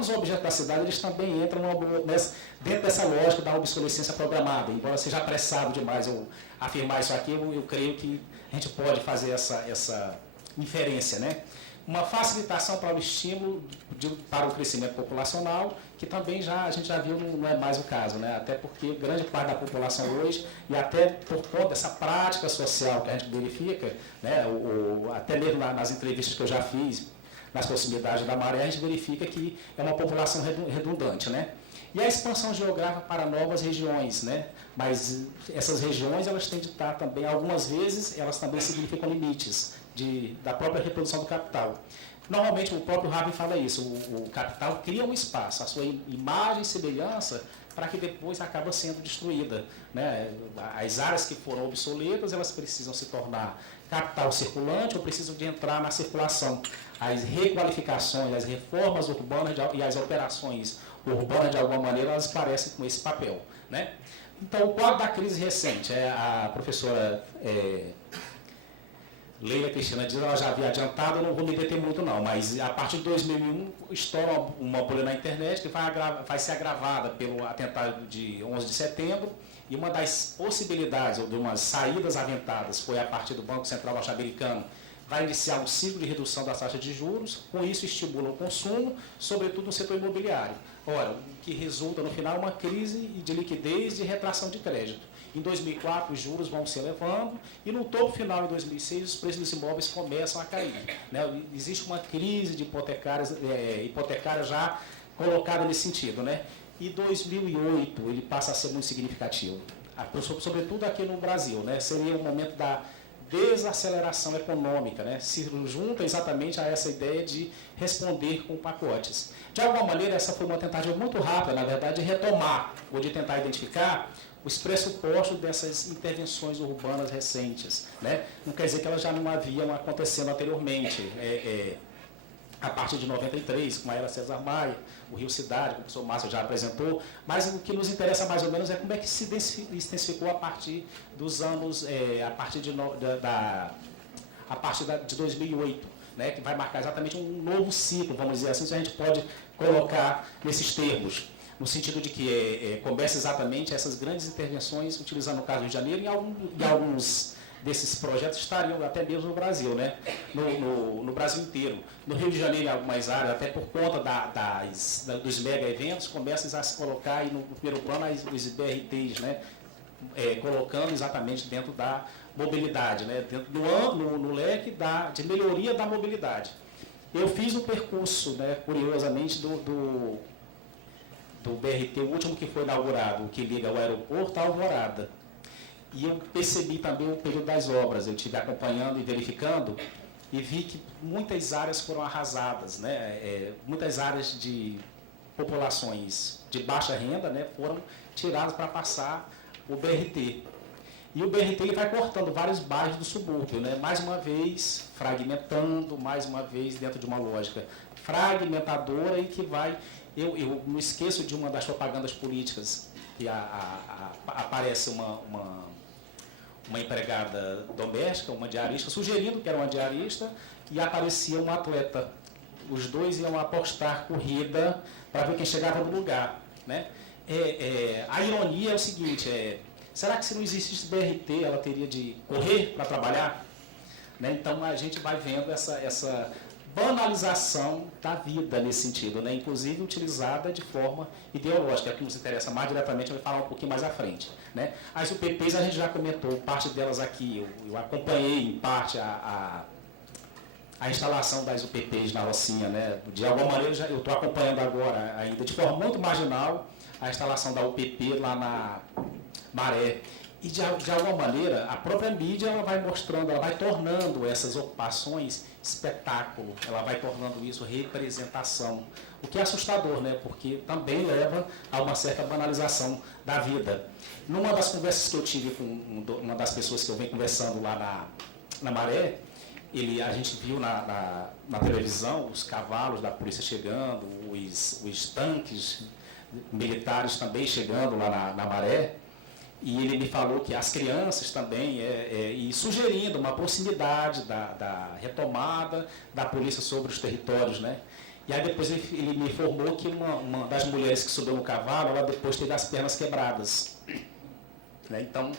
próprios objetos da cidade, eles também entram dentro dessa lógica da obsolescência programada. Embora seja apressado demais eu afirmar isso aqui, eu creio que a gente pode fazer essa inferência, né? Uma facilitação para o estímulo para o crescimento populacional, que também a gente já viu não é mais o caso, né? Até porque grande parte da população hoje, e até por conta dessa prática social que a gente verifica, né? Até mesmo nas entrevistas que eu já fiz, nas proximidades da Maré, a gente verifica que é uma população redundante, né? E a expansão geográfica para novas regiões, né? Mas essas regiões, elas têm de estar também, algumas vezes, elas também significam limites da própria reprodução do capital. Normalmente, o próprio Harvey fala isso, o capital cria um espaço, a sua imagem e semelhança, para que depois acaba sendo destruída, né? As áreas que foram obsoletas, elas precisam se tornar capital circulante ou precisam de entrar na circulação. As requalificações, as reformas urbanas e as operações urbanas, de alguma maneira, elas parecem com esse papel, né? Então, o quadro da crise recente, a professora Leila Cristina diz, ela já havia adiantado, eu não vou me deter muito não, mas a partir de 2001 estoura uma bolha na internet que vai ser agravada pelo atentado de 11 de setembro, e uma das possibilidades, ou de umas saídas aventadas, foi a partir do Banco Central norte-americano, vai iniciar um ciclo de redução das taxas de juros, com isso estimula o consumo, sobretudo no setor imobiliário. Ora, o que resulta no final é uma crise de liquidez e retração de crédito. Em 2004, os juros vão se elevando e no topo final, em 2006, os preços dos imóveis começam a cair, né? Existe uma crise de hipotecária já colocada nesse sentido, né? E 2008 ele passa a ser muito significativo, sobretudo aqui no Brasil, né? Seria um momento da desaceleração econômica, né? Se junta exatamente a essa ideia de responder com pacotes. De alguma maneira, essa foi uma tentativa muito rápida, na verdade, de retomar ou de tentar identificar os pressupostos dessas intervenções urbanas recentes, né? Não quer dizer que elas já não haviam acontecendo anteriormente. A partir de 93, com a era César Maia, o Rio Cidade, que o professor Márcio já apresentou, mas o que nos interessa mais ou menos é como é que se intensificou a partir dos anos, a partir de 2008, né, que vai marcar exatamente um novo ciclo, vamos dizer assim, se a gente pode colocar nesses termos, no sentido de que começa exatamente essas grandes intervenções, utilizando o caso do Rio de Janeiro, e alguns desses projetos estariam até mesmo no Brasil, né? No Brasil inteiro. No Rio de Janeiro, em algumas áreas, até por conta dos mega eventos, começam a se colocar aí no primeiro plano os BRTs, né? Colocando exatamente dentro da mobilidade, né? Dentro no leque de melhoria da mobilidade. Eu fiz um percurso, né, curiosamente, do BRT, o último que foi inaugurado, que liga o aeroporto à Alvorada. E eu percebi também o período das obras, eu estive acompanhando e verificando, e vi que muitas áreas foram arrasadas, né? Muitas áreas de populações de baixa renda, né, foram tiradas para passar o BRT. E o BRT ele vai cortando vários bairros do subúrbio, né? Mais uma vez fragmentando, mais uma vez dentro de uma lógica fragmentadora e que vai... Eu não esqueço de uma das propagandas políticas, que aparece uma empregada doméstica, uma diarista, sugerindo que era uma diarista, e aparecia um atleta. Os dois iam apostar corrida para ver quem chegava no lugar, né? A ironia é o seguinte, será que se não existisse BRT, ela teria de correr para trabalhar? Né? Então, a gente vai vendo essa banalização da vida nesse sentido, né? Inclusive utilizada de forma ideológica, que nos interessa mais diretamente, eu vou falar um pouquinho mais à frente, né? As UPPs a gente já comentou, parte delas aqui, eu acompanhei em parte a instalação das UPPs na Rocinha, né? De alguma maneira eu estou acompanhando agora, ainda de forma muito marginal, a instalação da UPP lá na Maré. E, de alguma maneira, a própria mídia ela vai mostrando, ela vai tornando essas ocupações espetáculo, ela vai tornando isso representação, o que é assustador, né? Porque também leva a uma certa banalização da vida. Numa das conversas que eu tive com uma das pessoas que eu venho conversando lá na Maré, a gente viu na televisão os cavalos da polícia chegando, os tanques militares também chegando lá na Maré, e ele me falou que as crianças também, e sugerindo uma proximidade da retomada da polícia sobre os territórios, né? E aí depois ele me informou que uma das mulheres que subiu no cavalo, ela depois teve as pernas quebradas. Né? Então,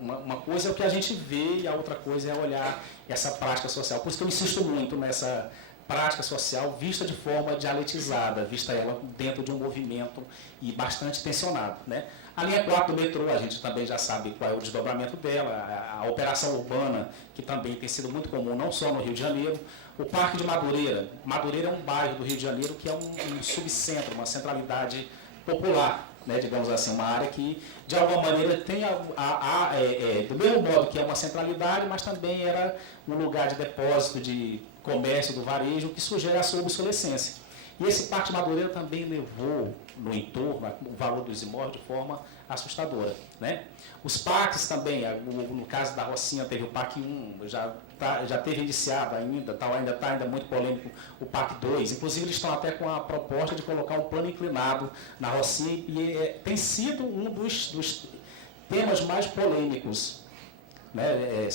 uma coisa é o que a gente vê e a outra coisa é olhar essa prática social. Por isso que eu insisto muito nessa prática social vista de forma dialetizada, vista ela dentro de um movimento e bastante tensionado. Né? A linha 4 do metrô, a gente também já sabe qual é o desdobramento dela, a operação urbana, que também tem sido muito comum, não só no Rio de Janeiro. O Parque de Madureira. Madureira é um bairro do Rio de Janeiro que é um subcentro, uma centralidade popular, né, digamos assim, uma área que, de alguma maneira, tem do mesmo modo que é uma centralidade, mas também era um lugar de depósito de comércio do varejo, que sugere a sua obsolescência. E esse Parque de Madureira também levou no entorno o valor dos imóveis de forma assustadora. Né? Os parques também, no caso da Rocinha, teve o Parque 1, já teve iniciado ainda está muito polêmico o Parque 2. Inclusive, eles estão até com a proposta de colocar um plano inclinado na Rocinha e tem sido um dos temas mais polêmicos, né?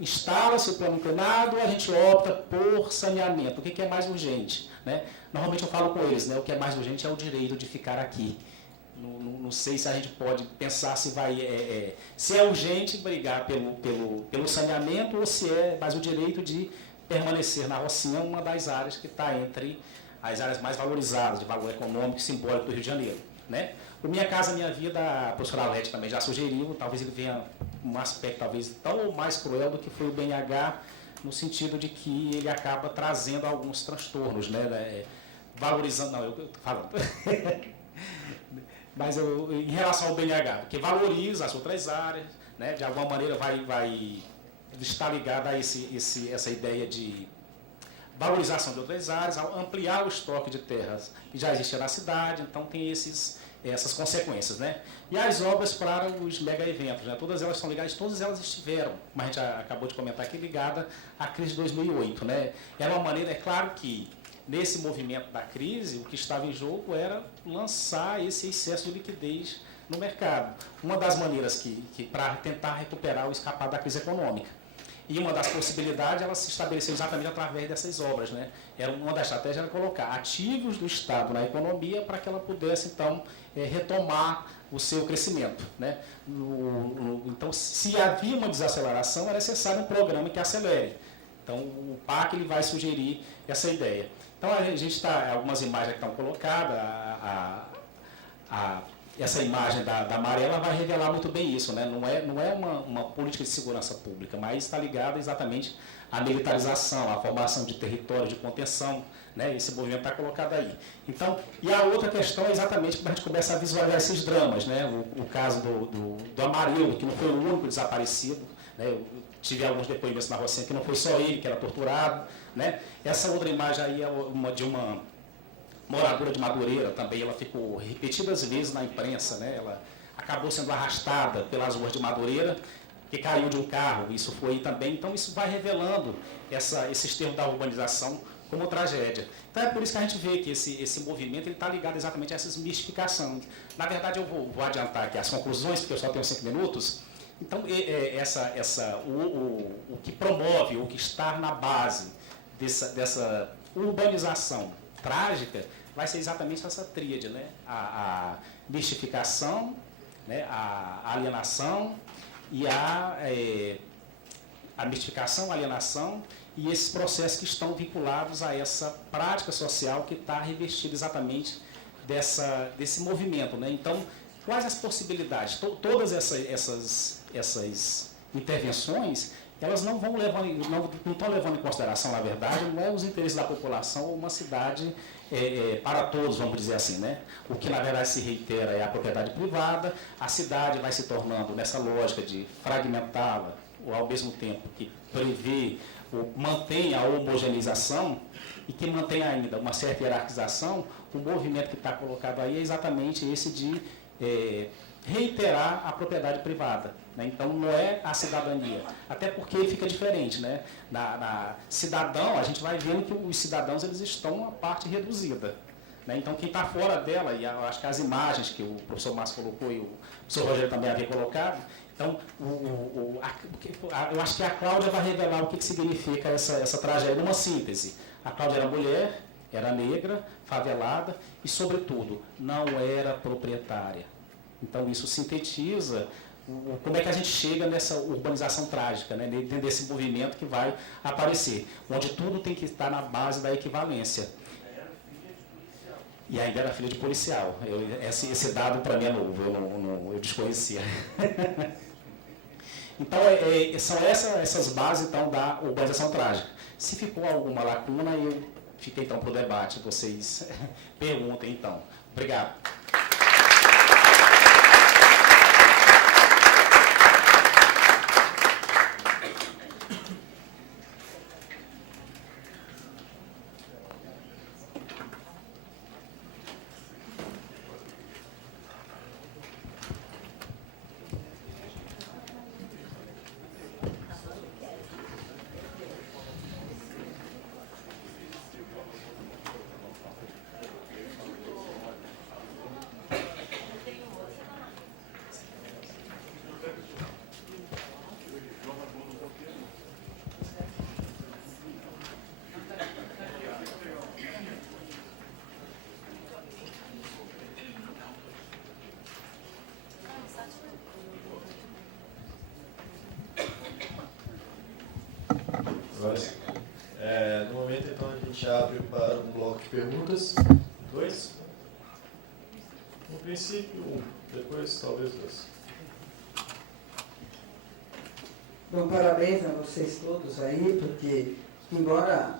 Instala-se o plano inclinado, a gente opta por saneamento. O que é mais urgente? Né? Normalmente eu falo com eles, né? O que é mais urgente é o direito de ficar aqui. Não sei se a gente pode pensar se é urgente brigar pelo saneamento ou se é mais o direito de permanecer na Rocinha, uma das áreas que está entre as áreas mais valorizadas, de valor econômico e simbólico do Rio de Janeiro. Né? O Minha Casa Minha Vida, a professora Alete também já sugeriu, talvez ele venha um aspecto talvez tão mais cruel do que foi o BNH, no sentido de que ele acaba trazendo alguns transtornos, né? Valorizando, não, eu estou falando. Mas em relação ao BNH, porque valoriza as outras áreas, né? De alguma maneira vai estar ligada a essa ideia de valorização de outras áreas, ampliar o estoque de terras que já existia na cidade, então tem essas consequências. Né? E as obras para os mega-eventos, né? Todas elas são ligadas, todas elas estiveram, como a gente acabou de comentar aqui, ligada à crise de 2008. Né? Era uma maneira, é claro que nesse movimento da crise, o que estava em jogo era lançar esse excesso de liquidez no mercado. Uma das maneiras para tentar recuperar ou escapar da crise econômica. E uma das possibilidades, ela se estabeleceu exatamente através dessas obras. Né? Uma das estratégias era colocar ativos do Estado na economia para que ela pudesse, então, retomar o seu crescimento. Né? Então, se havia uma desaceleração, era necessário um programa que acelere. Então, o PAC ele vai sugerir essa ideia. Então, a gente está, algumas imagens que estão colocadas, essa imagem da amarela vai revelar muito bem isso. Né? Não é uma política de segurança pública, mas está ligada exatamente à militarização, à formação de território de contenção. Né? Esse movimento está colocado aí. Então, e a outra questão é exatamente quando a gente começa a visualizar esses dramas. Né? O caso do Amarildo, que não foi o único desaparecido. Né? Eu tive alguns depoimentos na Rocinha que não foi só ele que era torturado. Né? Essa outra imagem aí é de uma moradora de Madureira também, ela ficou repetidas vezes na imprensa, né? Ela acabou sendo arrastada pelas ruas de Madureira, que caiu de um carro, isso foi também, então isso vai revelando esses termos da urbanização como tragédia. Então é por isso que a gente vê que esse movimento está ligado exatamente a essas mistificações. Na verdade, eu vou adiantar aqui as conclusões, porque eu só tenho 5 minutos. Então, o que promove, o que está na base dessa urbanização trágica, vai ser exatamente essa tríade, né? A mistificação, né? A alienação e a mistificação, a alienação e esses processos que estão vinculados a essa prática social que está revestida exatamente desse movimento. Né? Então, quais as possibilidades? Todas essas intervenções, elas não estão levando em consideração, na verdade, não é os interesses da população ou uma cidade para todos, vamos dizer assim. Né? O que, na verdade, se reitera é a propriedade privada, a cidade vai se tornando, nessa lógica de fragmentá-la, ou ao mesmo tempo que prevê ou mantém a homogeneização e que mantém ainda uma certa hierarquização, o movimento que está colocado aí é exatamente esse de reiterar a propriedade privada. Né? Então, não é a cidadania. Até porque fica diferente. Né? Na cidadão, a gente vai vendo que os cidadãos eles estão a parte reduzida. Né? Então, quem está fora dela, e eu acho que as imagens que o professor Márcio colocou e o professor Rogério também havia colocado, Então, eu acho que a Cláudia vai revelar o que significa essa tragédia, numa síntese. A Cláudia era mulher, era negra, favelada e, sobretudo, não era proprietária. Então, isso sintetiza como é que a gente chega nessa urbanização trágica, né? Dentro desse movimento que vai aparecer, onde tudo tem que estar na base da equivalência. E ainda era filha de policial. Esse dado para mim é novo, eu desconhecia. Então, são essas bases então, da urbanização trágica. Se ficou alguma lacuna, eu fiquei então para o debate. Vocês perguntem então. Obrigado. No momento, então, a gente abre para um bloco de perguntas. 2? No princípio, 1. Depois, talvez 2. Bom, parabéns a vocês todos aí, porque, embora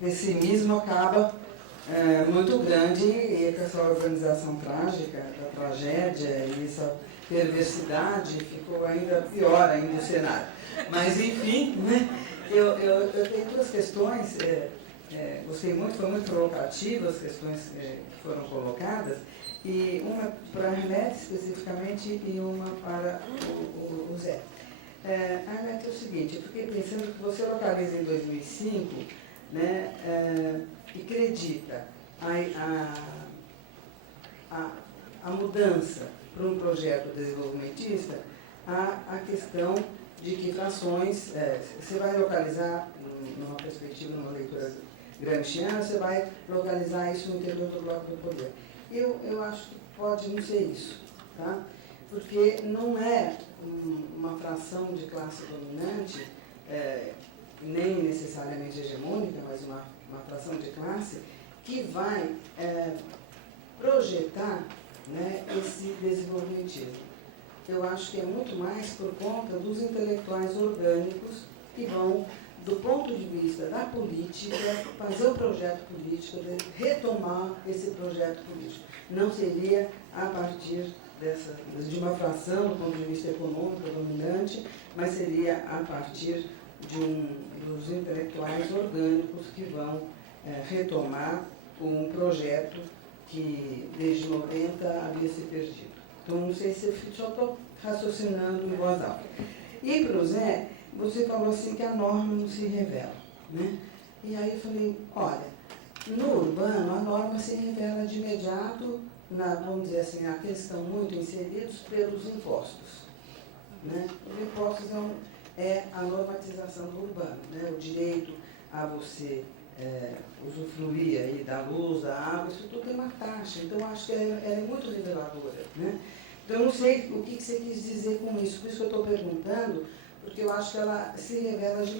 o pessimismo acaba muito grande, e com essa organização trágica, da tragédia e essa perversidade, ficou ainda pior ainda o cenário. Mas, enfim, né? Eu tenho duas questões, gostei muito, foi muito provocativa as questões que foram colocadas, e uma para a Arlete especificamente e uma para o Zé. Arlete, é o seguinte, eu fiquei pensando que você localiza em 2005, né, e acredita a mudança para um projeto desenvolvimentista, a questão de que frações, você vai localizar, numa perspectiva, numa leitura gramsciana, você vai localizar isso no interior do bloco do poder. Eu acho que pode não ser isso, tá? Porque não é uma fração de classe dominante, nem necessariamente hegemônica, mas uma fração de classe, que vai projetar, né, esse desenvolvimentismo. Eu acho que é muito mais por conta dos intelectuais orgânicos que vão, do ponto de vista da política, fazer o projeto político, retomar esse projeto político. Não seria a partir de uma fração do ponto de vista econômico dominante, mas seria a partir dos intelectuais orgânicos que vão retomar um projeto que desde 90 havia se perdido. Então, não sei se eu só estou raciocinando em voz alta. E para o Zé, você falou assim que a norma não se revela, né? E aí eu falei, olha, no urbano a norma se revela de imediato, vamos dizer assim, aqueles que estão muito inseridos pelos impostos, né? Os impostos é a normatização do urbano, né? O direito a você usufruir aí da luz, da água, isso tudo tem uma taxa. Então, acho que ela é muito reveladora, né? Então, eu não sei o que você quis dizer com isso. Por isso que eu estou perguntando, porque eu acho que ela se revela de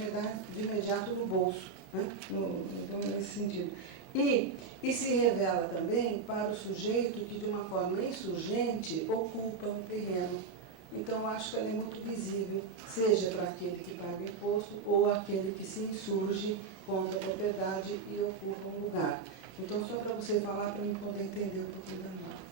imediato no bolso, né? Então, nesse sentido. E se revela também para o sujeito que, de uma forma insurgente, ocupa um terreno. Então, eu acho que ela é muito visível, seja para aquele que paga imposto ou aquele que se insurge contra a propriedade e ocupa um lugar. Então, só para você falar, para eu poder entender um pouquinho da norma.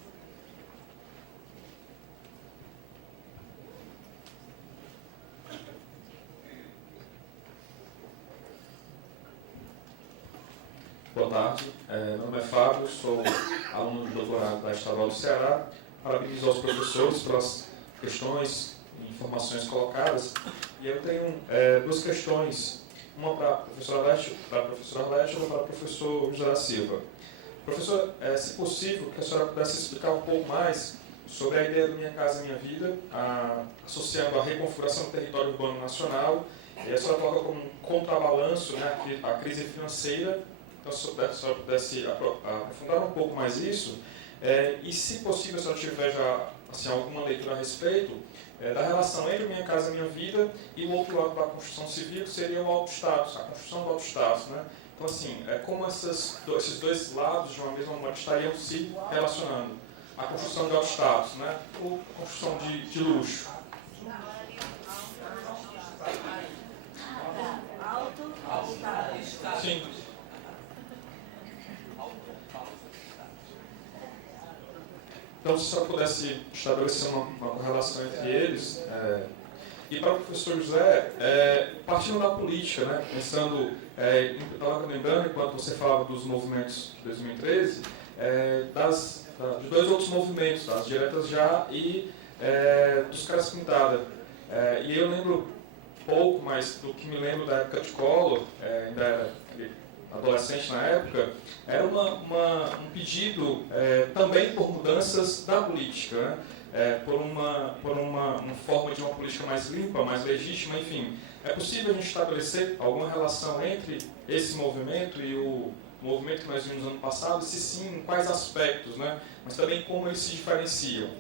Boa tarde, meu nome é Fábio, sou aluno de doutorado da Estadual do Ceará. Parabenizo aos professores pelas questões e informações colocadas. E eu tenho duas questões, uma para a professora Arlete e outra para o professor José da Silva. Professor, se possível, que a senhora pudesse explicar um pouco mais sobre a ideia do Minha Casa Minha Vida, associando a reconfiguração do território urbano nacional. E a senhora coloca como um contrabalanço, né, a crise financeira. Então, se a senhora pudesse aprofundar um pouco mais isso, e se possível, se a senhora tiver já assim, alguma leitura a respeito, da relação entre o Minha Casa Minha Vida e o outro lado da construção civil, que seria o auto-status, a construção do auto-status, né? Então, assim, como esses dois lados, de uma mesma maneira, estariam se relacionando. A construção de auto-status, né? Ou a construção de luxo. Sim. Então, se a senhora pudesse estabelecer uma relação entre eles, e para o professor José, partindo da política, né, pensando, estava lembrando, enquanto você falava dos movimentos de 2013, de dois outros movimentos, das diretas já e dos caras pintada. E eu lembro pouco, mas do que me lembro da época de Collor, ainda era adolescente na época, era um pedido também por mudanças da política, né? Por uma forma de uma política mais limpa, mais legítima, enfim. É possível a gente estabelecer alguma relação entre esse movimento e o movimento que nós vimos no ano passado? Se sim, em quais aspectos, né? Mas também como eles se diferenciam?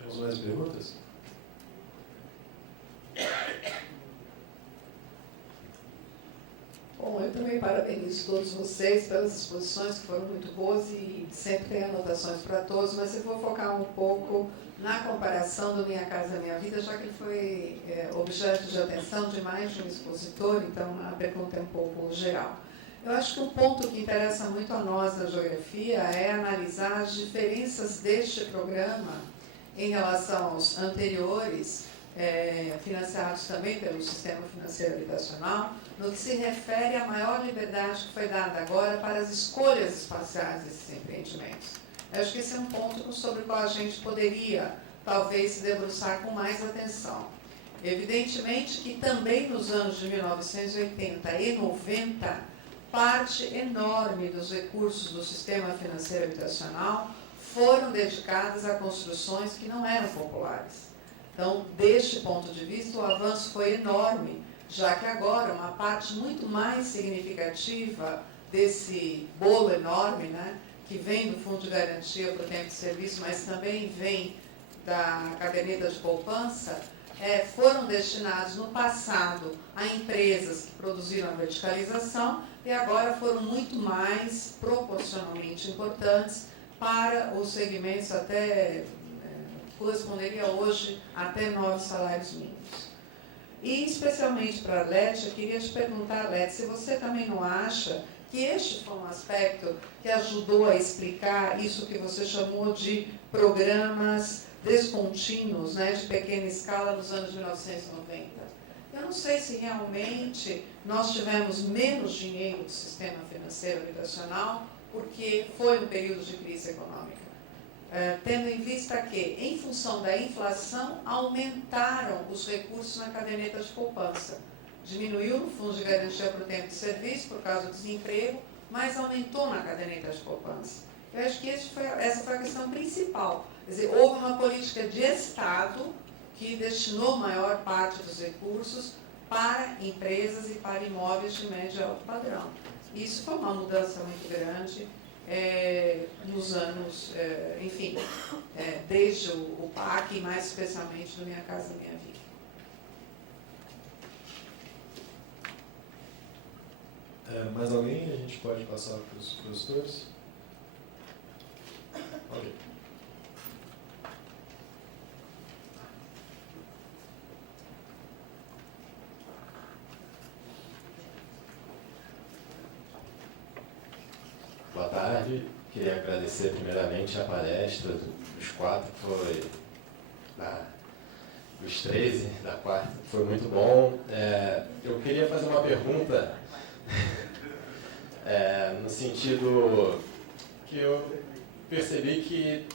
Temos mais perguntas? Bom, eu também parabenizo todos vocês pelas exposições que foram muito boas e sempre tem anotações para todos, mas eu vou focar um pouco na comparação do Minha Casa Minha Vida, já que ele foi objeto de atenção de mais de um expositor, então a pergunta é um pouco geral. Eu acho que um ponto que interessa muito a nós da geografia é analisar as diferenças deste programa em relação aos anteriores, financiados também pelo Sistema Financeiro Habitacional, no que se refere à maior liberdade que foi dada agora para as escolhas espaciais desses empreendimentos. Eu acho que esse é um ponto sobre o qual a gente poderia, talvez, se debruçar com mais atenção. Evidentemente que também nos anos de 1980 e 90, parte enorme dos recursos do Sistema Financeiro Habitacional foram dedicadas a construções que não eram populares. Então, deste ponto de vista, o avanço foi enorme, já que agora uma parte muito mais significativa desse bolo enorme, né, que vem do Fundo de Garantia para o Tempo de Serviço, mas também vem da caderneta de poupança, foram destinados no passado a empresas que produziram a verticalização e agora foram muito mais proporcionalmente importantes para os segmentos até, corresponderia hoje até 9 salários mínimos. E especialmente para a Leti, eu queria te perguntar, Leti, se você também não acha que este foi um aspecto que ajudou a explicar isso que você chamou de programas descontínuos, né, de pequena escala nos anos 1990. Eu não sei se realmente nós tivemos menos dinheiro do sistema financeiro habitacional porque foi um período de crise econômica. Tendo em vista que, em função da inflação, aumentaram os recursos na caderneta de poupança. Diminuiu no Fundo de Garantia para o Tempo de Serviço por causa do desemprego, mas aumentou na caderneta de poupança. Eu acho que essa foi a questão principal. Quer dizer, houve uma política de Estado que destinou maior parte dos recursos para empresas e para imóveis de médio e alto padrão. Isso foi uma mudança muito grande nos anos, enfim, desde o PAC e mais especialmente do Minha Casa Minha Vida. Mais alguém? A gente pode passar para os professores? Ok. Boa tarde. Queria agradecer primeiramente a palestra dos quatro, que foi dos 13, da quarta, foi muito bom. Eu queria fazer uma pergunta no sentido que eu percebi que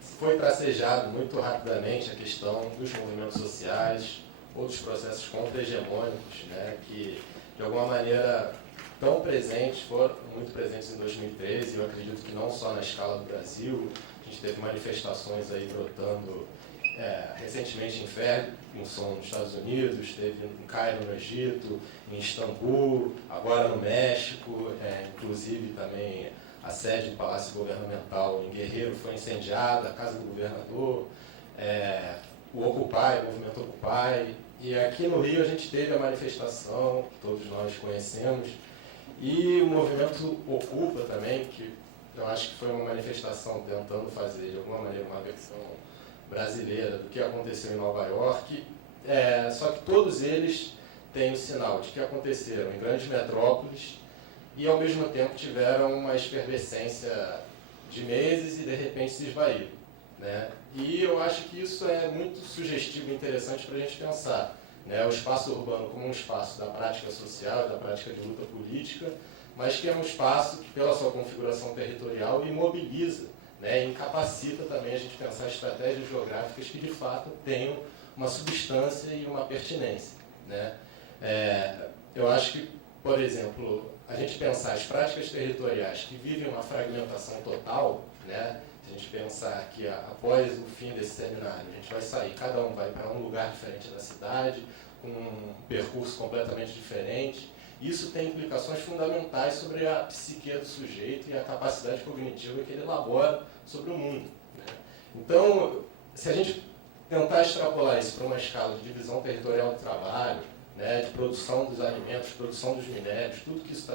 foi tracejado muito rapidamente a questão dos movimentos sociais, outros processos contra-hegemônicos, né, que de alguma maneira tão presentes, foram muito presentes em 2013, eu acredito que não só na escala do Brasil, a gente teve manifestações aí brotando recentemente em Ferguson, nos Estados Unidos, teve em Cairo, no Egito, em Istambul, agora no México, inclusive também a sede do Palácio Governamental em Guerreiro foi incendiada, a casa do governador, o Occupy, o movimento Occupy, e aqui no Rio a gente teve a manifestação, que todos nós conhecemos, e o movimento Ocupa também, que eu acho que foi uma manifestação tentando fazer, de alguma maneira, uma versão brasileira do que aconteceu em Nova York, só que todos eles têm o sinal de que aconteceram em grandes metrópoles e, ao mesmo tempo, tiveram uma efervescência de meses e, de repente, se esvaíram, né? E eu acho que isso é muito sugestivo e interessante para a gente pensar, né? O espaço urbano como um espaço da prática social, da prática de luta política, mas que é um espaço que, pela sua configuração territorial, imobiliza, né, e incapacita também a gente pensar estratégias geográficas que, de fato, tenham uma substância e uma pertinência, né? Eu acho que, por exemplo, a gente pensar as práticas territoriais que vivem uma fragmentação total, né? Se a gente pensar que após o fim desse seminário, a gente vai sair, cada um vai para um lugar diferente da cidade, com um percurso completamente diferente, isso tem implicações fundamentais sobre a psique do sujeito e a capacidade cognitiva que ele elabora sobre o mundo, né? Então, se a gente tentar extrapolar isso para uma escala de divisão territorial do trabalho, né, de produção dos alimentos, produção dos minérios, tudo que isso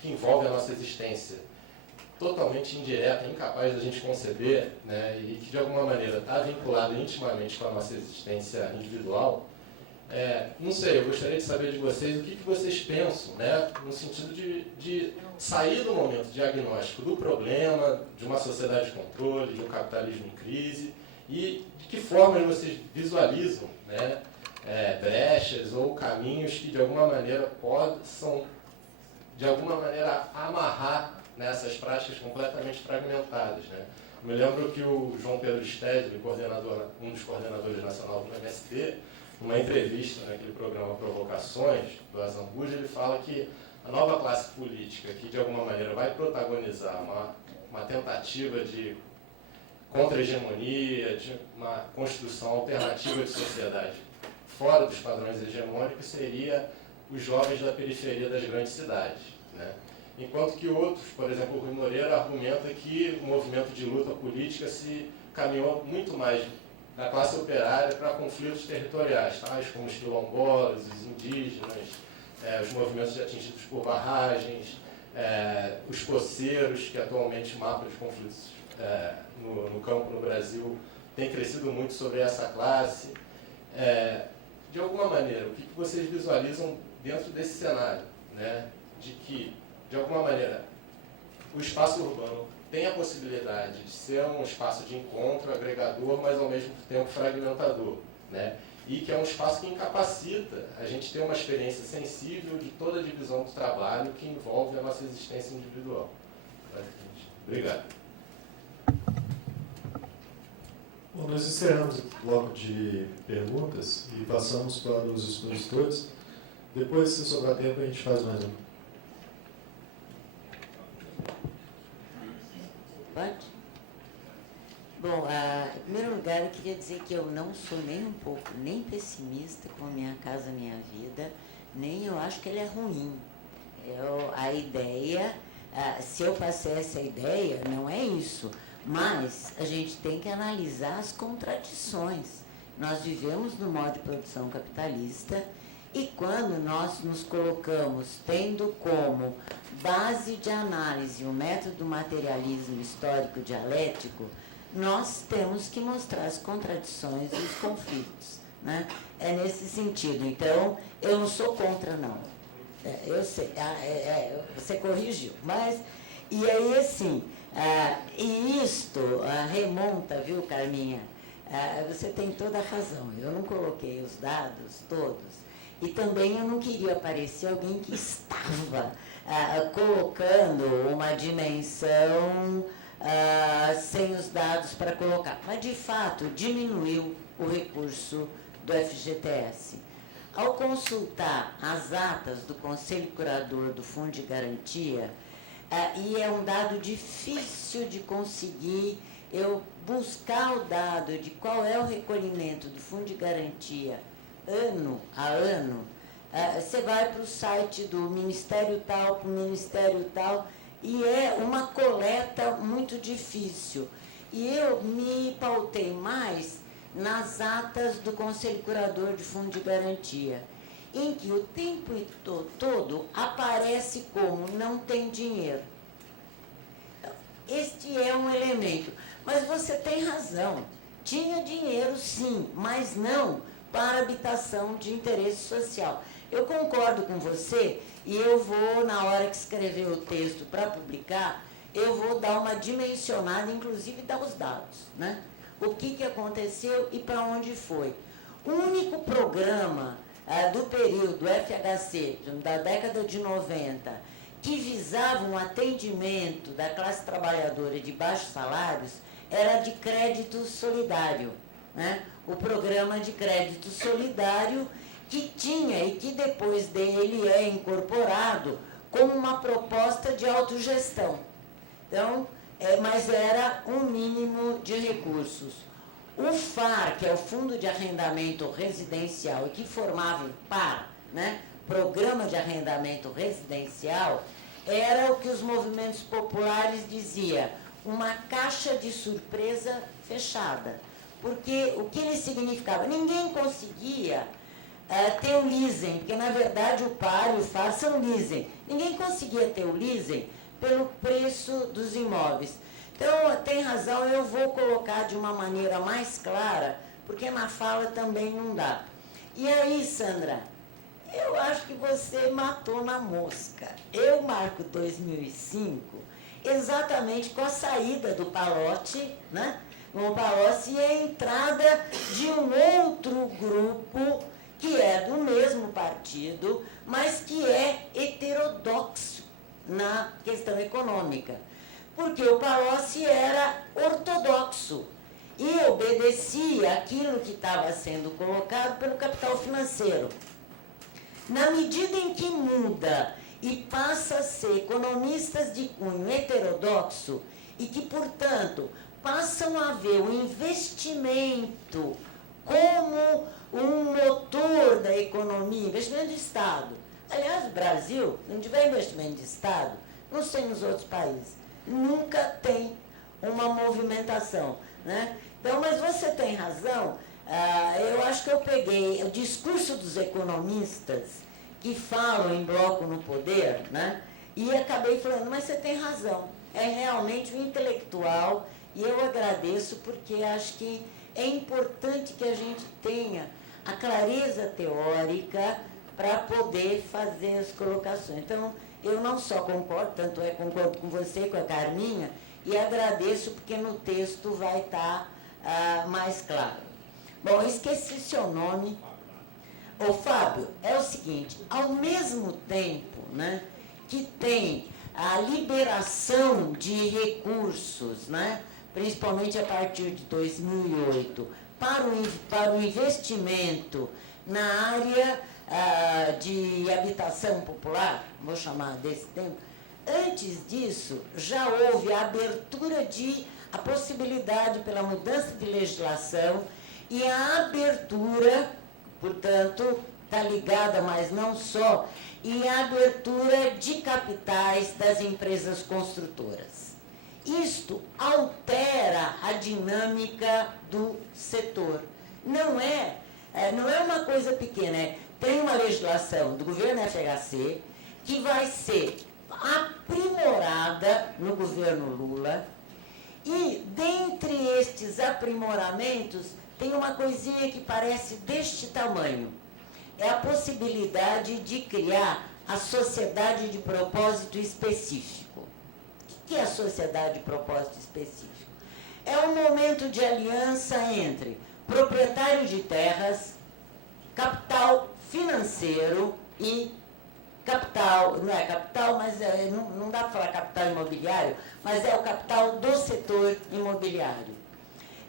que envolve a nossa existência totalmente indireta, incapaz da gente conceber, né, e que de alguma maneira está vinculado intimamente com a nossa existência individual, não sei, eu gostaria de saber de vocês o que vocês pensam, né, no sentido de sair do momento diagnóstico do problema, de uma sociedade de controle, de um capitalismo em crise, e de que forma vocês visualizam, né, brechas ou caminhos que de alguma maneira possam, de alguma maneira, amarrar nessas práticas completamente fragmentadas, né? Eu me lembro que o João Pedro Stedley, um dos coordenadores nacional do MST, numa entrevista naquele programa Provocações, do Azambuja, ele fala que a nova classe política, que de alguma maneira vai protagonizar uma tentativa de contra-hegemonia, de uma construção alternativa de sociedade fora dos padrões hegemônicos, seria os jovens da periferia das grandes cidades, né? Enquanto que outros, por exemplo, o Rui Moreira argumenta que o movimento de luta política se caminhou muito mais da classe operária para conflitos territoriais, tais como os quilombolas, os indígenas, os movimentos atingidos por barragens, os poceiros, que atualmente o mapa de conflitos no campo no Brasil tem crescido muito sobre essa classe. De alguma maneira, o que vocês visualizam dentro desse cenário, né, de que, de alguma maneira, o espaço urbano tem a possibilidade de ser um espaço de encontro, agregador, mas ao mesmo tempo fragmentador, né? E que é um espaço que incapacita a gente ter uma experiência sensível de toda a divisão do trabalho que envolve a nossa existência individual. Obrigado. Bom, nós encerramos o bloco de perguntas e passamos para os expositores. Depois, se sobrar tempo, a gente faz mais um. Pode? Bom, em primeiro lugar, eu queria dizer que eu não sou nem um pouco nem pessimista com a Minha Casa Minha Vida, nem eu acho que ele é ruim. A ideia, se eu passei essa ideia, não é isso, mas a gente tem que analisar as contradições. Nós vivemos no modo de produção capitalista e quando nós nos colocamos tendo como base de análise o método materialismo histórico dialético, nós temos que mostrar as contradições e os conflitos, né? É nesse sentido. Então, eu não sou contra, não. Eu sei, você corrigiu. Mas, e aí, assim, e isto remonta, viu, Carminha? Você tem toda a razão. Eu não coloquei os dados todos. E também eu não queria parecer alguém que estava colocando uma dimensão sem os dados para colocar. Mas, de fato, diminuiu o recurso do FGTS. ao consultar as atas do Conselho Curador do Fundo de Garantia, e é um dado difícil de conseguir, eu buscar o dado de qual é o recolhimento do Fundo de Garantia ano a ano, você vai para o site do Ministério tal, para o Ministério tal, e é uma coleta muito difícil. E eu me pautei mais nas atas do Conselho Curador de Fundo de Garantia, em que o tempo todo aparece como não tem dinheiro. Este é um elemento. Mas você tem razão. Tinha dinheiro, sim, mas não para habitação de interesse social. Eu concordo com você e eu vou, na hora que escrever o texto para publicar, eu vou dar uma dimensionada, inclusive dar os dados, né? O que aconteceu e para onde foi. O único programa do período FHC, da década de 90, que visava um atendimento da classe trabalhadora de baixos salários, era de crédito solidário, né? O programa de crédito solidário que tinha e que depois dele é incorporado como uma proposta de autogestão. Então, mas era um mínimo de recursos. O FAR, que é o Fundo de Arrendamento Residencial, e que formava em par, né, Programa de Arrendamento Residencial, era o que os movimentos populares diziam, uma caixa de surpresa fechada. Porque o que ele significava? Ninguém conseguia ter o leasing, porque na verdade o PAR e o FAR são leasing. Ninguém conseguia ter o leasing pelo preço dos imóveis. Então, tem razão, eu vou colocar de uma maneira mais clara, porque na fala também não dá. E aí, Sandra, eu acho que você matou na mosca. Eu marco 2005 exatamente com a saída do Palocci, né? O Palocci e a entrada de um outro grupo que é do mesmo partido, mas que é heterodoxo na questão econômica. Porque o Palocci era ortodoxo e obedecia aquilo que estava sendo colocado pelo capital financeiro. Na medida em que muda e passa a ser economistas de cunho heterodoxo e que, portanto, passam a ver o investimento como um motor da economia, investimento de Estado. Aliás, o Brasil, se não tiver investimento de Estado, não sei nos outros países, nunca tem uma movimentação, né? Então, mas você tem razão, eu acho que eu peguei o discurso dos economistas que falam em bloco no poder, né? E acabei falando, mas você tem razão, é realmente um intelectual, e eu agradeço porque acho que é importante que a gente tenha a clareza teórica para poder fazer as colocações. Então, eu não só concordo, tanto é concordo com você, com a Carminha, e agradeço porque no texto vai estar mais claro. Bom, eu esqueci seu nome. Ô, Fábio, é o seguinte, ao mesmo tempo, né, que tem a liberação de recursos, né, principalmente a partir de 2008, para o investimento na área de habitação popular, vou chamar desse tempo, antes disso já houve a abertura a possibilidade pela mudança de legislação e a abertura, portanto, está ligada, mas não só, e a abertura de capitais das empresas construtoras. Isto altera a dinâmica do setor. Não é uma coisa pequena, tem uma legislação do governo FHC que vai ser aprimorada no governo Lula e, dentre estes aprimoramentos, tem uma coisinha que parece deste tamanho. É a possibilidade de criar a sociedade de propósito específico. O que é a sociedade de propósito específico? É um momento de aliança entre proprietário de terras, capital financeiro e capital, não é capital, mas não dá para falar capital imobiliário, mas é o capital do setor imobiliário.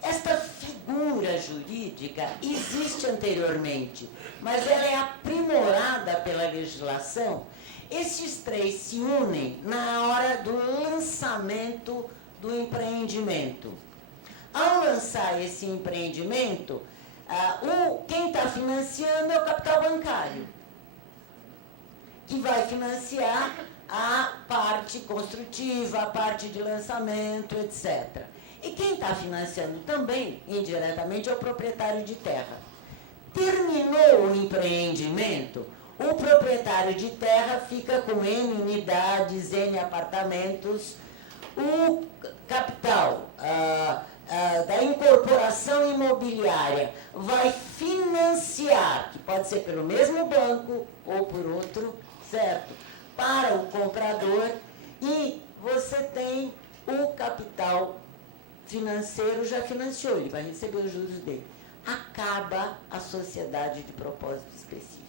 esta figura jurídica existe anteriormente, mas ela é aprimorada pela legislação. Esses três se unem na hora do lançamento do empreendimento. Ao lançar esse empreendimento, quem está financiando é o capital bancário, que vai financiar a parte construtiva, a parte de lançamento, etc. E quem está financiando também, indiretamente, é o proprietário de terra. Terminou o empreendimento, o proprietário de terra fica com N unidades, N apartamentos, o capital da incorporação imobiliária vai financiar, que pode ser pelo mesmo banco ou por outro, certo? Para o comprador, e você tem o capital financeiro já financiou, ele vai receber os juros dele. Acaba a sociedade de propósito específico.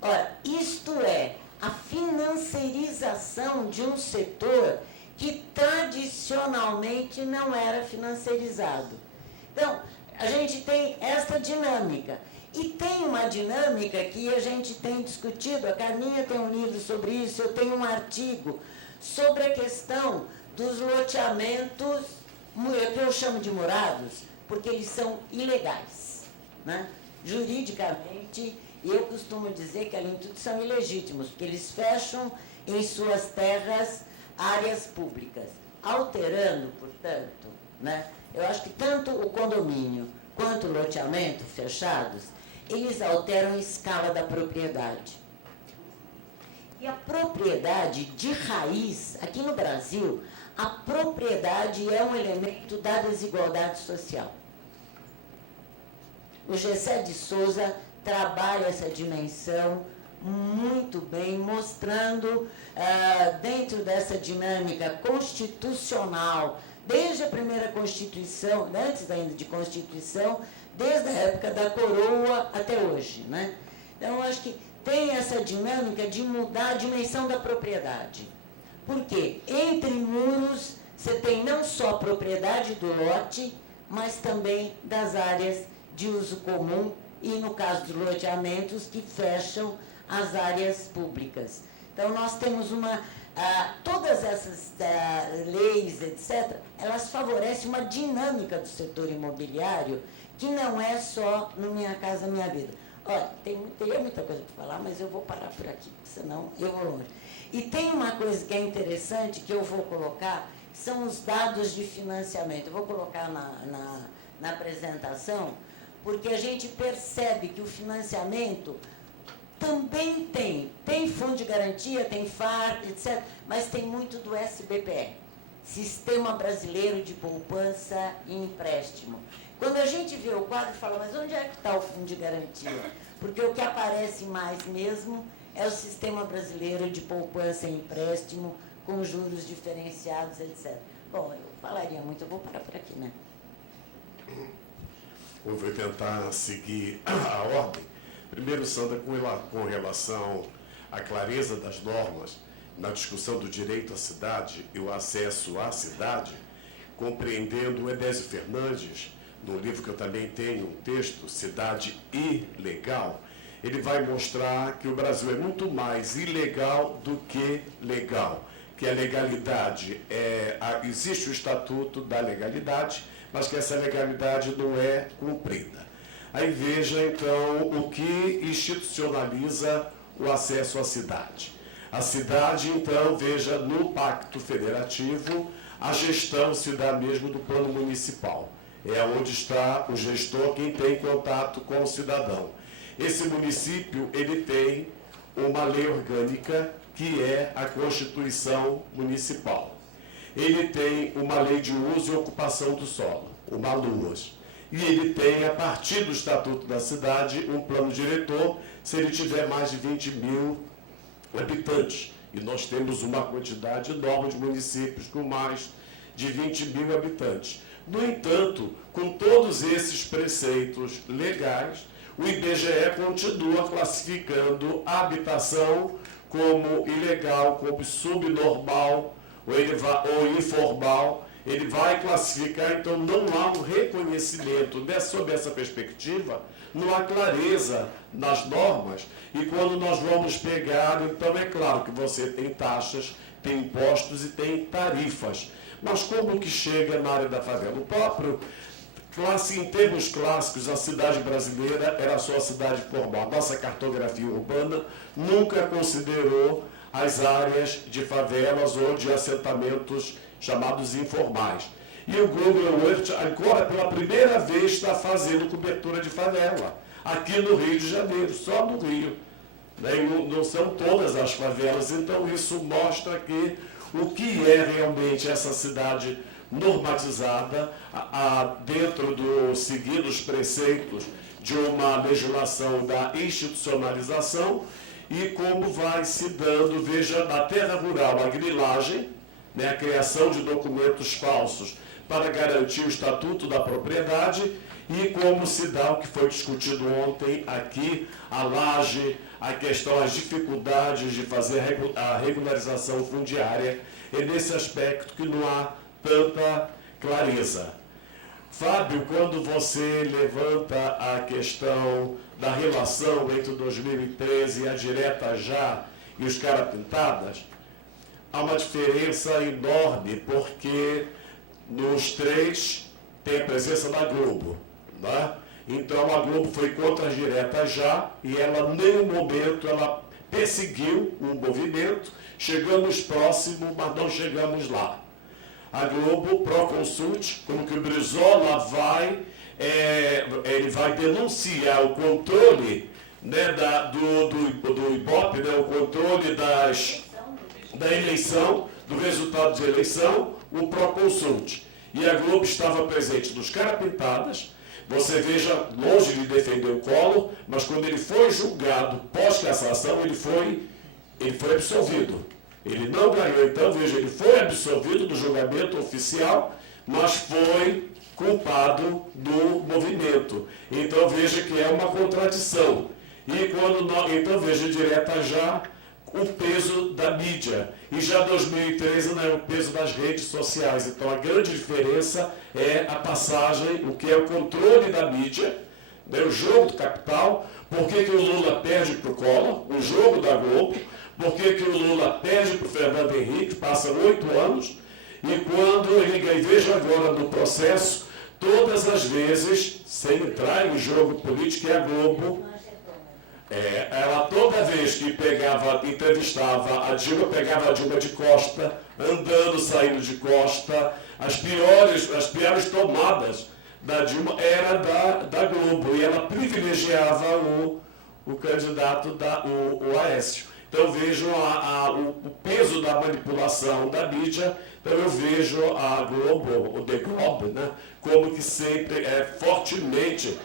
Ora, isto é a financiarização de um setor que tradicionalmente não era financiarizado. Então, a gente tem esta dinâmica. E tem uma dinâmica que a gente tem discutido, a Carminha tem um livro sobre isso, eu tenho um artigo sobre a questão dos loteamentos, que eu chamo de morados, porque eles são ilegais, né? Juridicamente, eu costumo dizer que, além de tudo, são ilegítimos, porque eles fecham em suas terras áreas públicas, alterando, portanto, né? Eu acho que tanto o condomínio quanto o loteamento fechados, eles alteram a escala da propriedade. E a propriedade de raiz, aqui no Brasil, a propriedade é um elemento da desigualdade social. O Gessé de Souza trabalha essa dimensão muito bem, mostrando, dentro dessa dinâmica constitucional, desde a primeira Constituição, antes ainda de Constituição, desde a época da coroa até hoje, né? Então, eu acho que tem essa dinâmica de mudar a dimensão da propriedade. Porque entre muros você tem não só a propriedade do lote, mas também das áreas de uso comum e, no caso dos loteamentos, que fecham as áreas públicas. Então, nós temos todas essas leis, etc., elas favorecem uma dinâmica do setor imobiliário que não é só no Minha Casa Minha Vida. Olha, teria muita coisa para falar, mas eu vou parar por aqui, porque senão eu vou longe. E tem uma coisa que é interessante, que eu vou colocar, são os dados de financiamento. Eu vou colocar na apresentação, porque a gente percebe que o financiamento também tem fundo de garantia, tem FAR, etc., mas tem muito do SBPE, Sistema Brasileiro de Poupança e Empréstimo. Quando a gente vê o quadro, fala, mas onde é que está o fundo de garantia? Porque o que aparece mais mesmo é o Sistema Brasileiro de Poupança e Empréstimo, com juros diferenciados, etc. Bom, eu falaria muito, eu vou parar por aqui, né? Eu vou tentar seguir a ordem. Primeiro, Sandra, com relação à clareza das normas na discussão do direito à cidade e o acesso à cidade, compreendendo o Edésio Fernandes, no livro que eu também tenho, um texto, Cidade Ilegal, ele vai mostrar que o Brasil é muito mais ilegal do que legal, que a legalidade existe o Estatuto da Legalidade, mas que essa legalidade não é cumprida. Aí veja, então, o que institucionaliza o acesso à cidade. A cidade, então, veja, no Pacto Federativo, a gestão se dá mesmo do plano municipal. É onde está o gestor, quem tem contato com o cidadão. Esse município, ele tem uma lei orgânica, que é a Constituição Municipal. Ele tem uma lei de uso e ocupação do solo, uma LUAS. E ele tem, a partir do Estatuto da Cidade, um plano diretor, se ele tiver mais de 20 mil habitantes. E nós temos uma quantidade enorme de municípios com mais de 20 mil habitantes. No entanto, com todos esses preceitos legais, o IBGE continua classificando a habitação como ilegal, como subnormal ou informal. ele vai classificar, então não há um reconhecimento sob essa perspectiva, não há clareza nas normas, e quando nós vamos pegar, então é claro que você tem taxas, tem impostos e tem tarifas, mas como que chega na área da favela? O próprio, em termos clássicos, a cidade brasileira era só a cidade formal. Nossa cartografia urbana nunca considerou as áreas de favelas ou de assentamentos chamados informais. E o Google Earth, agora, pela primeira vez, está fazendo cobertura de favela, aqui no Rio de Janeiro, só no Rio. Não são todas as favelas, então isso mostra que o que é realmente essa cidade normatizada, dentro seguindo os preceitos de uma legislação da institucionalização, e como vai se dando, veja, na terra rural, a grilagem, a criação de documentos falsos para garantir o estatuto da propriedade, e como se dá o que foi discutido ontem aqui, a laje, a questão, as dificuldades de fazer a regularização fundiária, é nesse aspecto que não há tanta clareza. Fábio, quando você levanta a questão da relação entre 2013 e a direta já e os caras pintadas, há uma diferença enorme, porque nos três tem a presença da Globo, né? Então a Globo foi contra as diretas já, e ela, em nenhum momento, ela perseguiu o movimento. Chegamos próximo, mas não chegamos lá. A Globo, Proconsult, como que o Brizola ele vai denunciar o controle, né, do Ibope, né, o controle da eleição, do resultado de eleição, o Proconsult. E a Globo estava presente nos Carapintadas. Você veja, longe de defender o Collor, mas quando ele foi julgado pós-cassação, ele foi absolvido. Ele não ganhou, então, veja, ele foi absolvido do julgamento oficial, mas foi culpado do movimento. Então, veja que é uma contradição. E então, veja, direta já o peso da mídia. E já 2013 não é o peso das redes sociais. Então, a grande diferença é a passagem, o que é o controle da mídia, né, o jogo do capital. Por que o Lula perde para o Collor? O jogo da Globo. Por que o Lula perde para o Fernando Henrique? Passam 8 anos. E quando ele ganha, veja agora no processo, todas as vezes, sem entrar em jogo político, é a Globo. Ela toda vez que entrevistava a Dilma, pegava a Dilma de costa, andando, saindo de costa. As piores tomadas da Dilma era da Globo, e ela privilegiava o candidato, o Aécio. Então vejo o peso da manipulação da mídia. Então eu vejo a Globo, o The Globe, né, como que sempre é fortemente,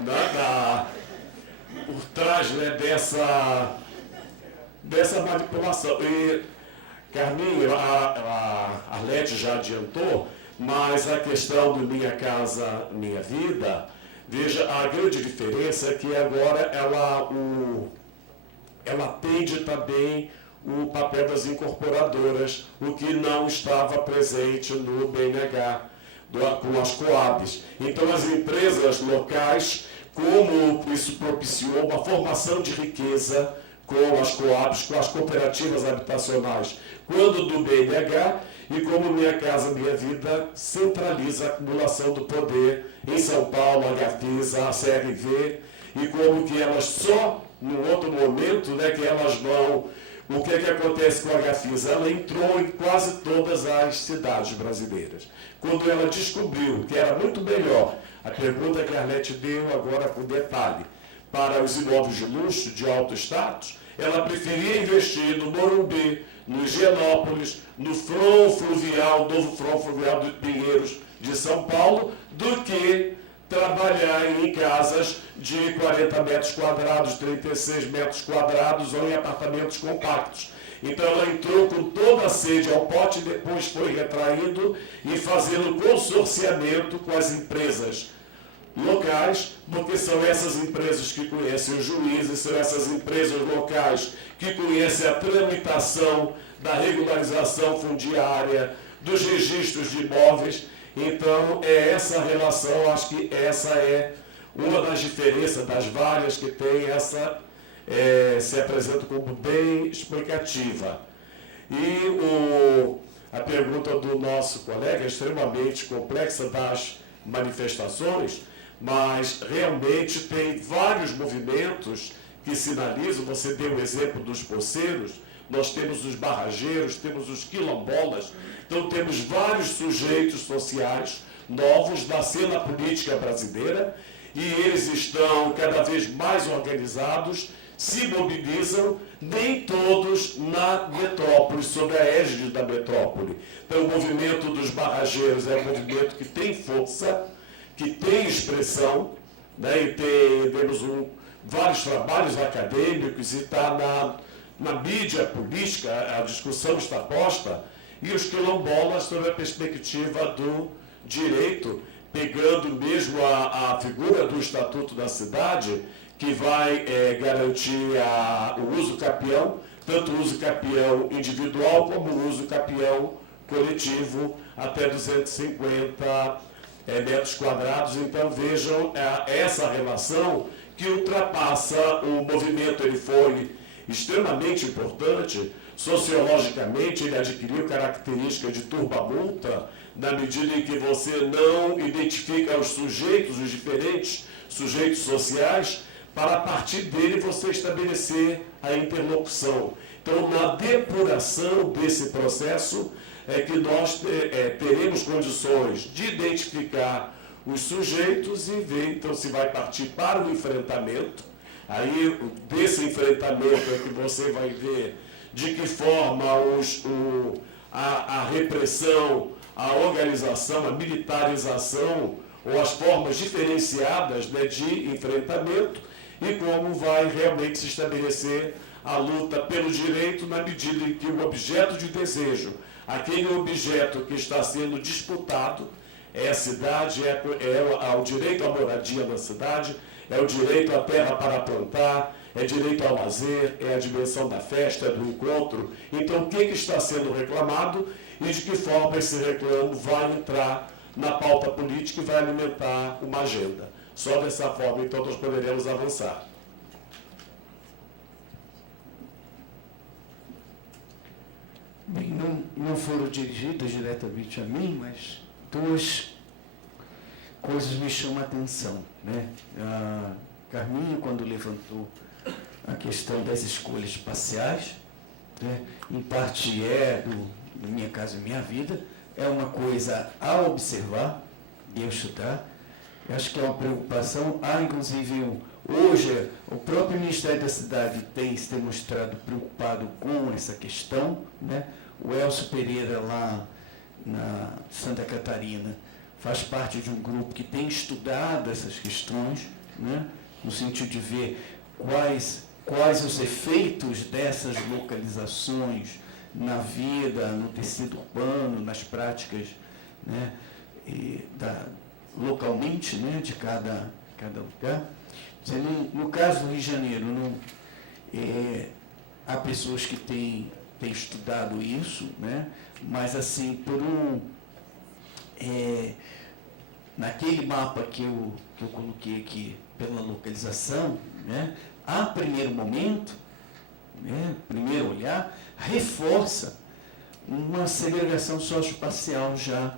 né, por trás, né, dessa manipulação. E, Carminho, a Arlete já adiantou, mas a questão do Minha Casa Minha Vida, veja, a grande diferença é que agora ela atende também o papel das incorporadoras, o que não estava presente no BNH, com as Coabs. Então, as empresas locais, como isso propiciou uma formação de riqueza com as Coabs, com as cooperativas habitacionais, quando do BNH, e como Minha Casa Minha Vida centraliza a acumulação do poder em São Paulo, a Gafisa, a CRV, e como que elas só, num outro momento, né, que elas vão... O que acontece com a Gafisa? Ela entrou em quase todas as cidades brasileiras. Quando ela descobriu que era muito melhor, a pergunta que a Arlete deu agora com detalhe, para os imóveis de luxo, de alto status, ela preferia investir no Morumbi, no Higienópolis, no novo Front Fluvial de Pinheiros de São Paulo, do que trabalhar em casas de 40 metros quadrados, 36 metros quadrados ou em apartamentos compactos. Então ela entrou com toda a sede ao pote, depois foi retraído e fazendo consorciamento com as empresas locais, porque são essas empresas que conhecem os juízes, são essas empresas locais que conhecem a tramitação da regularização fundiária, dos registros de imóveis. Então, é essa relação, acho que essa é uma das diferenças, das várias que tem, essa se apresenta como bem explicativa. E a pergunta do nosso colega é extremamente complexa das manifestações, mas realmente tem vários movimentos que sinalizam. Você deu o exemplo dos poceiros, nós temos os barrageiros, temos os quilombolas, então temos vários sujeitos sociais novos da cena política brasileira, e eles estão cada vez mais organizados, se mobilizam, nem todos na metrópole, sob a égide da metrópole. Então, o movimento dos barrageiros é um movimento que tem força, que tem expressão, né, e temos vários trabalhos acadêmicos, e está na mídia política, a discussão está posta, e os quilombolas sob a perspectiva do direito, pegando mesmo a figura do Estatuto da Cidade, que vai garantir o uso capião, tanto o uso capião individual como o uso capião coletivo, até 250 metros quadrados. Então, vejam essa relação que ultrapassa o movimento. Ele foi extremamente importante, sociologicamente ele adquiriu característica de turba-multa, na medida em que você não identifica os sujeitos, os diferentes sujeitos sociais, para a partir dele você estabelecer a interlocução. Então, na depuração desse processo é que nós teremos condições de identificar os sujeitos e ver, então, se vai partir para o enfrentamento. Aí, desse enfrentamento é que você vai ver de que forma a repressão, a organização, a militarização, ou as formas diferenciadas, né, de enfrentamento, e como vai realmente se estabelecer a luta pelo direito, na medida em que o objeto de desejo, aquele objeto que está sendo disputado, é a cidade, é o direito à moradia na cidade, é o direito à terra para plantar, é direito ao lazer, é a dimensão da festa, é do encontro. Então, o que está sendo reclamado e de que forma esse reclamo vai entrar na pauta política e vai alimentar uma agenda. Só dessa forma, então, nós poderemos avançar. Bem, não foram dirigidas diretamente a mim, mas duas coisas me chamam a atenção, né? A Carminha, quando levantou a questão das escolhas espaciais, né, em parte do Minha Casa Minha Vida, é uma coisa a observar e a estudar. Eu acho que é uma preocupação. Há, inclusive, hoje, o próprio Ministério da Cidade tem se demonstrado preocupado com essa questão, né? O Elcio Pereira, lá na Santa Catarina, faz parte de um grupo que tem estudado essas questões, né? No sentido de ver quais os efeitos dessas localizações na vida, no tecido urbano, nas práticas, né, localmente, né, de cada lugar. No caso do Rio de Janeiro, há pessoas que têm estudado isso, né, mas assim, naquele mapa que eu coloquei aqui pela localização, né, a primeiro momento, né, primeiro olhar, reforça uma segregação socioespacial já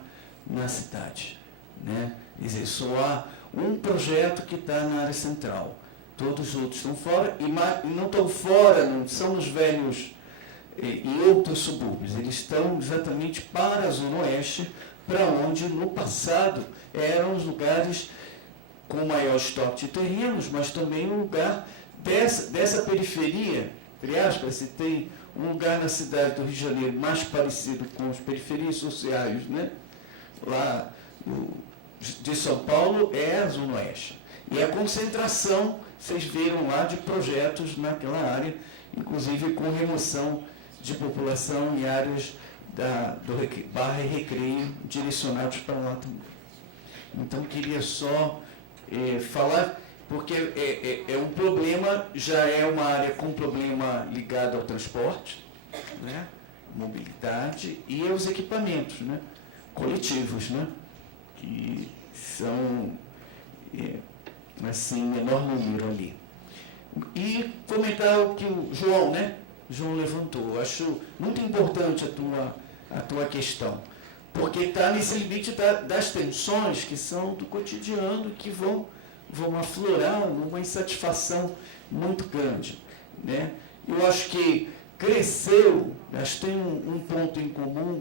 na cidade, né? Quer dizer, só há um projeto que está na área central, todos os outros estão fora, e não estão fora, não são os velhos em outros subúrbios, eles estão exatamente para a Zona Oeste, para onde no passado eram os lugares com maior estoque de terrenos, mas também um lugar dessa periferia, entre aspas, se tem um lugar na cidade do Rio de Janeiro mais parecido com as periferias sociais, né? Lá de São Paulo é a Zona Oeste. E a concentração, vocês viram lá, de projetos naquela área, inclusive com remoção de população em áreas do Barra e Recreio direcionados para lá também. Então, queria só falar, porque é um problema, já é uma área com problema ligado ao transporte, né? mobilidade e os equipamentos, né, coletivos, né, que são, assim, menor número ali. E comentar o que o João, né, João levantou. Eu acho muito importante a tua questão, porque está nesse limite das tensões que são do cotidiano, que vão aflorar numa insatisfação muito grande, né? Eu acho que cresceu, acho que tem um ponto em comum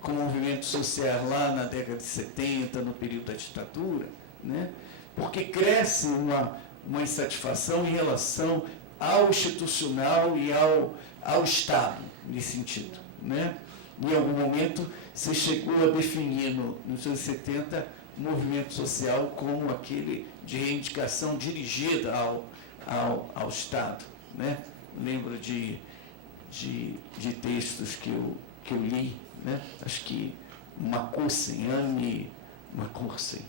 com o movimento social lá na década de 70, no período da ditadura, né? Porque cresce uma insatisfação em relação ao institucional e ao Estado, nesse sentido, né? Em algum momento, se chegou a definir, nos anos 70, o movimento social como aquele de reivindicação dirigida ao Estado, né? Lembro de textos que eu li, né? Acho que Anne Marcussen,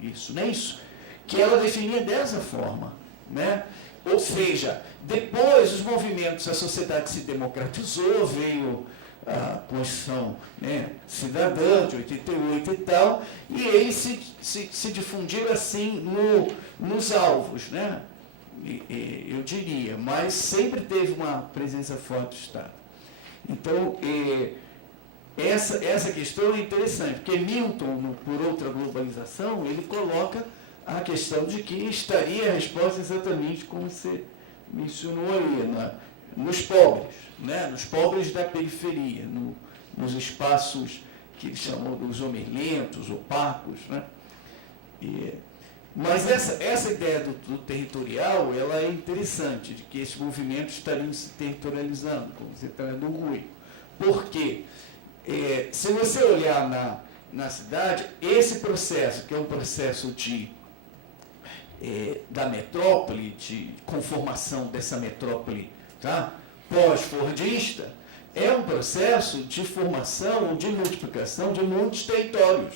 isso, não é isso? Que ela definia dessa forma, né? Ou seja, depois os movimentos, a sociedade se democratizou, veio a Constituição, né, cidadã de 88 e tal, e eles se difundiram assim nos alvos, né? Eu diria, mas sempre teve uma presença forte do Estado. Então, essa questão é interessante, porque Milton, por outra globalização, ele coloca a questão de que estaria a resposta exatamente como você mencionou aí, nos pobres, né? Nos pobres da periferia, nos espaços que ele chamou dos homelentos, opacos, né? Mas essa ideia do territorial, ela é interessante, de que esses movimentos estariam se territorializando, como você está no Rui. Por quê? Se você olhar na cidade, esse processo, que é um processo da metrópole, de conformação dessa metrópole, tá, pós-fordista, é um processo de formação, de multiplicação de muitos territórios.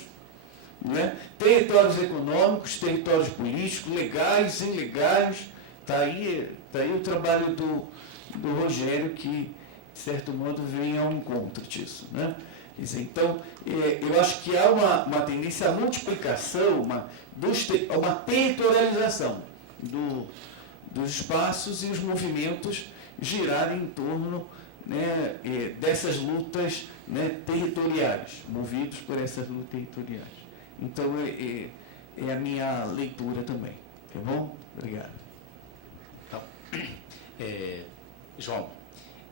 Né? Territórios econômicos, territórios políticos, legais, ilegais. Está aí o trabalho do Rogério, que, de certo modo, vem ao encontro disso. Né? Então, eu acho que há uma tendência à multiplicação, uma territorialização dos espaços e os movimentos girarem em torno, né, dessas lutas, né, territoriais, movidos por essas lutas territoriais. Então, é a minha leitura também. Tá bom? Obrigado. Então, João,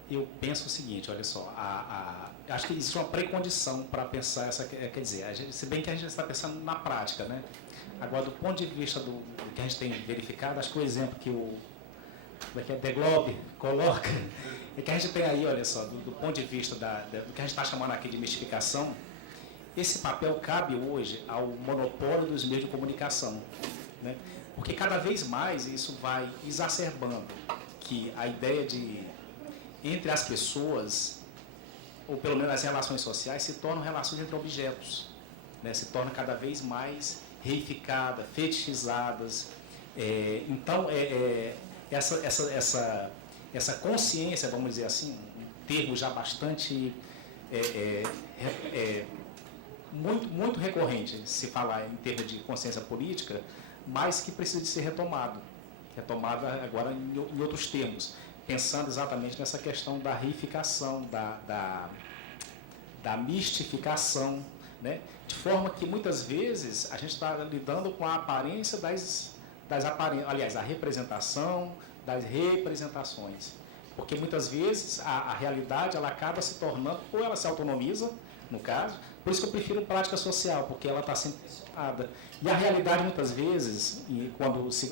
eu penso o seguinte, olha só, acho que existe uma precondição para pensar quer dizer, se bem que a gente está pensando na prática, né? Agora, do ponto de vista do que a gente tem verificado, acho que o exemplo que o The Globe coloca é que a gente tem aí, olha só, do ponto de vista do que a gente está chamando aqui de mistificação, esse papel cabe hoje ao monopólio dos meios de comunicação, né? Porque cada vez mais isso vai exacerbando que a ideia entre as pessoas, ou pelo menos as relações sociais, se tornam relações entre objetos, né? Se tornam cada vez mais reificadas, fetichizadas. Então, essa consciência, vamos dizer assim, um termo já bastante muito recorrente se falar em termos de consciência política, mas que precisa de ser retomado agora em outros termos, pensando exatamente nessa questão da reificação, da mistificação, né? De forma que muitas vezes a gente está lidando com a aparência a representação das representações, porque muitas vezes a realidade ela acaba se tornando, ou ela se autonomiza, no caso, por isso que eu prefiro prática social, porque ela está sempre pressionada. E a realidade, muitas vezes,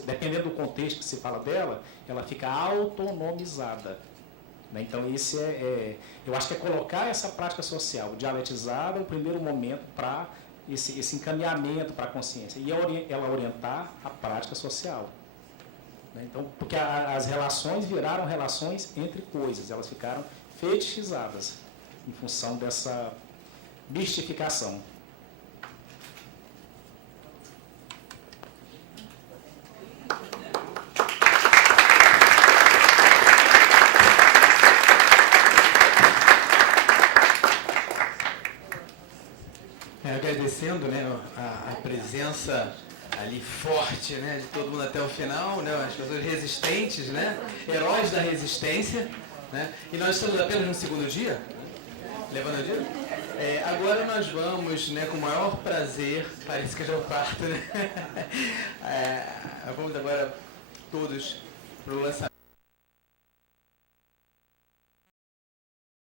dependendo do contexto que se fala dela, ela fica autonomizada. Né? Então, eu acho que é colocar essa prática social dialetizada o primeiro momento para esse encaminhamento para a consciência, e ela orientar a prática social. Né? Então, porque as relações viraram relações entre coisas, elas ficaram fetichizadas em função dessa mistificação. agradecendo, né, a presença ali forte, né, de todo mundo até o final, né, as pessoas resistentes, né, heróis da resistência, né, e nós estamos apenas no segundo dia, levando o dia. Agora nós vamos, né, com o maior prazer, parece que já é o quarto, né, vamos agora todos para o lançamento.